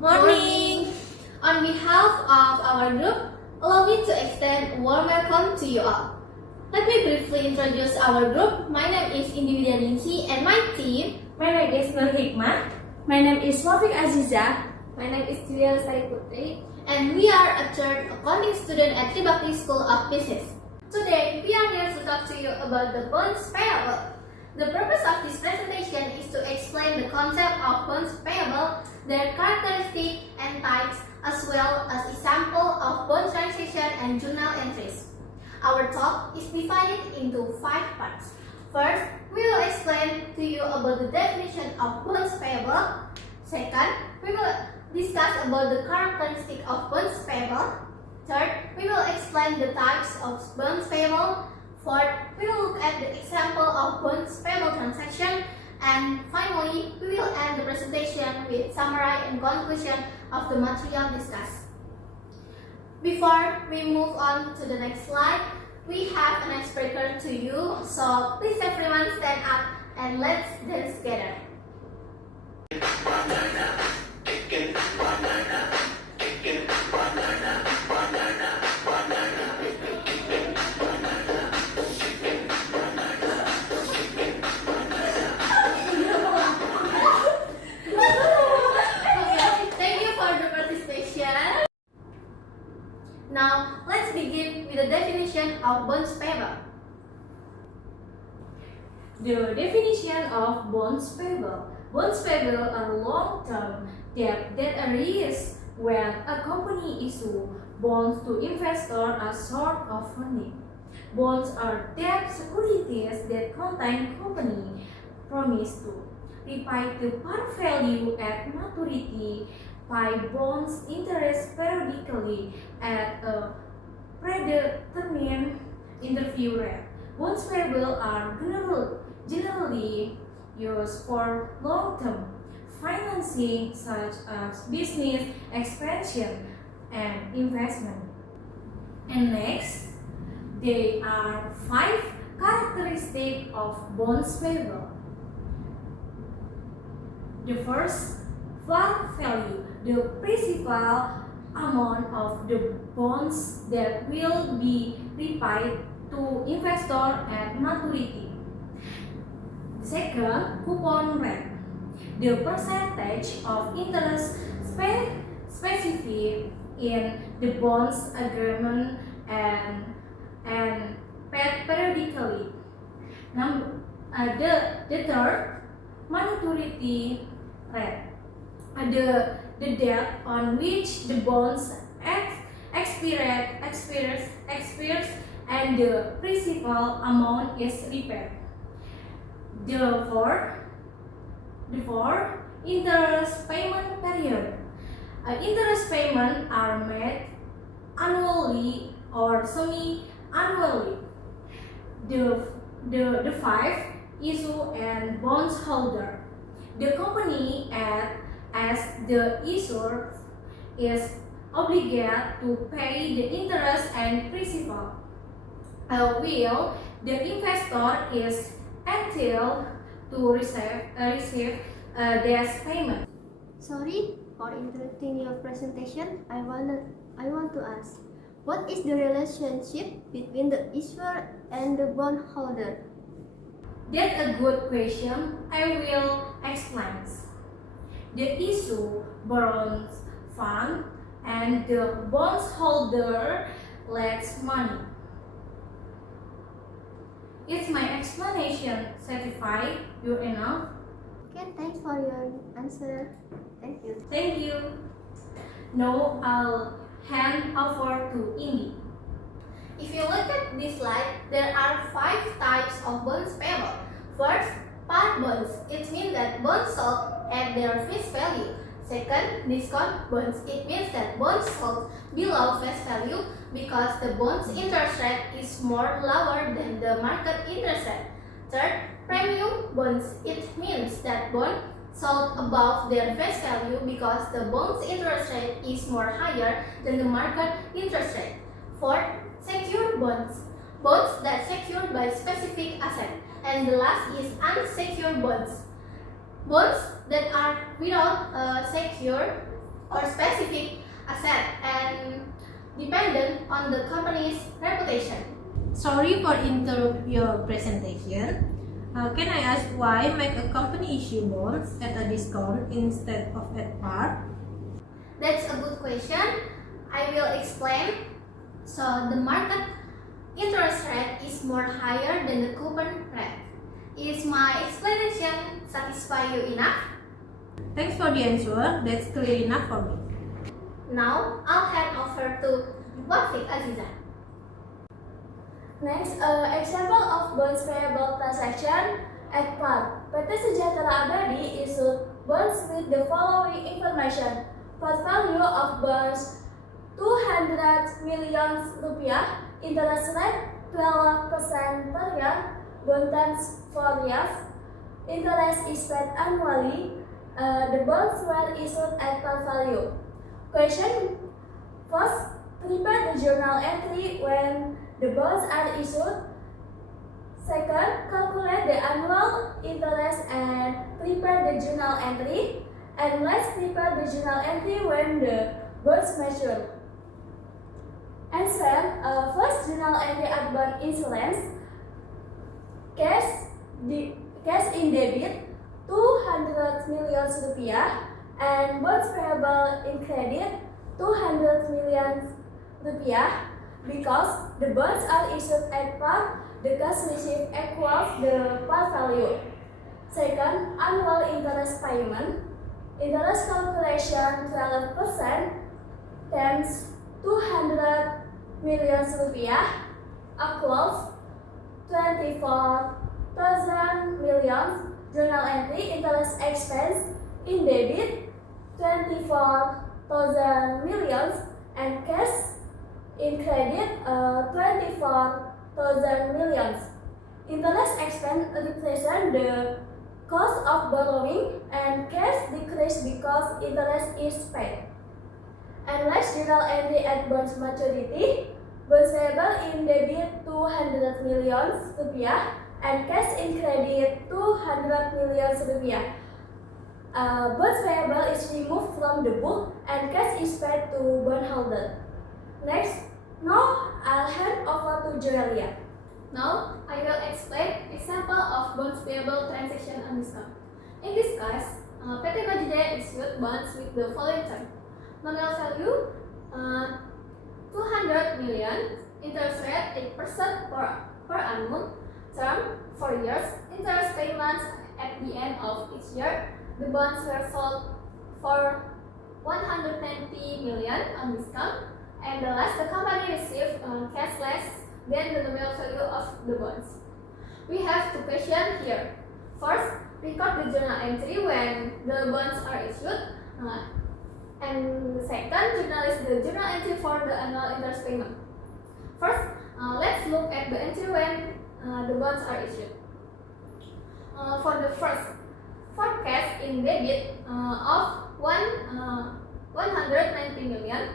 Morning! On behalf of our group, allow me to extend a warm welcome to you all. Let me briefly introduce our group. My name is Indi Widyaningsi and my team. My name is Nur Hikmah. My name is Wafik Aziza. My name is Julia Lestari Putri. And we are a third accounting student at Tribakti School of Business. Today, we are here to talk to you about the bonds payable. The purpose of this presentation is to explain the concept of bonds payable, their characteristics and types, as well as example of bond transaction and journal entries. Our talk is divided into 5 parts. First, we will explain to you about the definition of bonds payable. Second, we will discuss about the characteristic of bonds payable. Third, we will explain the types of bonds payable. Fourth, we will look at the example of bonds payable transaction. And finally, we will end the presentation with summary and conclusion of the material discussed. Before we move on to the next slide, we have an icebreaker to you. So please everyone stand up and let's dance together. Now, let's begin with the definition of bonds payable. The definition of bonds payable. Bonds payable are long-term debt that arise when a company issues bonds to investors as sort of funding. Bonds are debt securities that contain company promise to repay the par value at maturity, pay bonds interest periodically at a predetermined interview rate. Bonds payable are generally used for long-term financing such as business expansion and investment. And next, there are 5 characteristics of bonds payable. The first, par value, the principal amount of the bonds that will be repaid to investor at maturity. Second, coupon rate, the percentage of interest specified in the bonds agreement and paid periodically. The third, maturity rate, the date on which the bonds expires and the principal amount is repaid. The fourth, interest payment period. Interest payments are made annually or semi-annually. The fifth, issue and bonds holder. The company as the issuer is obligated to pay the interest and principal, while the investor is entitled to receive this payment. Sorry for interrupting your presentation. I want to ask, what is the relationship between the issuer and the bondholder? That's a good question. I will explain. The issue borrows funds and the bondholder lends money. Is my explanation satisfy you enough? Okay, thanks for your answer. Thank you. Thank you. Now I'll hand over to Indi. If you look at this slide, there are 5 types of bonds payable. First, par bonds. It means that bonds sold at their face value. Second, discount bonds. It means that bonds sold below face value because the bond's interest rate is more lower than the market interest rate. Third, premium bonds. It means that bonds sold above their face value because the bond's interest rate is more higher than the market interest rate. Fourth, secure bonds. Bonds that secured by specific asset. And the last is unsecured bonds. Bonds that are without a secure or specific asset and dependent on the company's reputation. Sorry for interrupt your presentation. Can I ask why make a company issue bonds at a discount instead of at par? That's a good question. I will explain. So the market interest rate is more higher than the coupon rate. Is my explanation satisfy you enough? Thanks for the answer. That's clear enough for me. Now I'll hand over to Wafik Aziza. Next, example of bonds payable transaction at par. PT Sejahtera Abadi issued bonds with the following information. Portfolio of bonds 200 million rupiah, interest rate 12% per year, bond terms 4 years, interest is paid annually. The bonds were issued at par value. Question: first, prepare the journal entry when the bonds are issued. Second, calculate the annual interest and prepare the journal entry. And let's prepare the journal entry when the bonds mature. Answer: first journal entry at bond insurance. Cash in debit 200 million rupiah and bonds payable in credit 200 million rupiah. Because the bonds are issued at par, the cash received equals the par value. Second, annual interest payment. Interest calculation 12% times 200 million rupiah equals 24,000 million. Journal entry: interest expense in debit 24,000 million and cash in credit 24,000 million. Interest expense represent the cost of borrowing and cash decrease because interest is paid. And last journal entry at bonds maturity. Bonds payable in debit 200 million rupiah and cash in credit 200 million rupiah. Bonds payable is removed from the book and cash is paid to bondholder. Next, now I'll hand over to Joelia. Now I will explain example of bonds payable transaction on discount. In this case, PT Majidaya issued bonds with the following term: nominal value 200 million, interest rate 8% per annum, term 4 years, interest payments at the end of each year. The bonds were sold for 190 million on discount, and the company received cash less than the nominal value of the bonds. We have two questions here. First, record the journal entry when the bonds are issued, and the second, journalize the journal entry for the annual interest payment. First, let's look at the entry when the bonds are issued. For the first, for cash in debit of 190 million.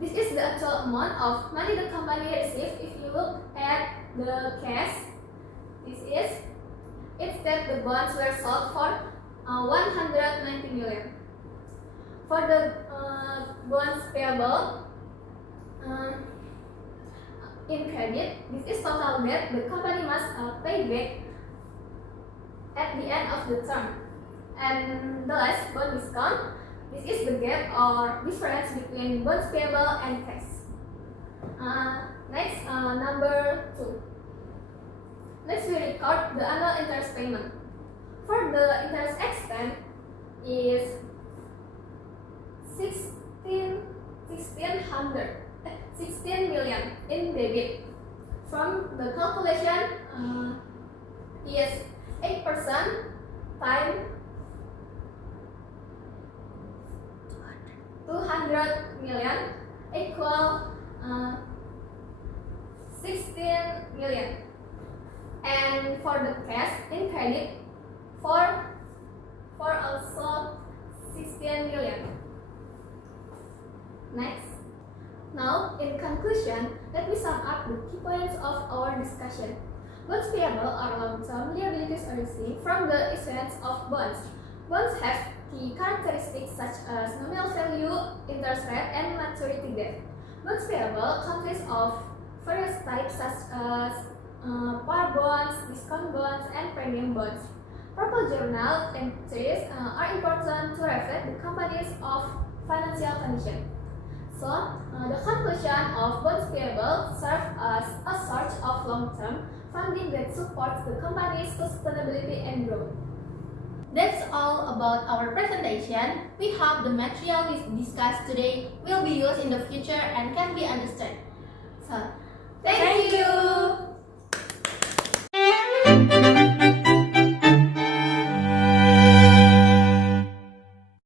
This is the actual amount of money the company received. If you look at the cash, it's that the bonds were sold for 190 million. For the bonds payable in credit, this is total debt the company must pay back at the end of the term. And the last, bond discount. This is the gap or difference between bonds payable and cash. Next, number 2. Next, we record the annual interest payment. For the interest expense is 16 million in debit. From the calculation is 8% times 200 million equal 16 million. And for the cash in credit, for also 16 million. Next. Now, in conclusion, let me sum up the key points of our discussion. Bonds payable are long-term liabilities arising from the issuance of bonds. Bonds have key characteristics characteristics such as nominal value, interest rate, and maturity date. Bonds payable consists of various types such as par bonds, discount bonds, and premium bonds. Purple journal entries are important to reflect the company's financial condition. So, the conclusion of bonds payable serve as a source of long-term funding that supports the company's sustainability and growth. That's all about our presentation. We hope the material we discussed today will be used in the future and can be understood. So, thank you.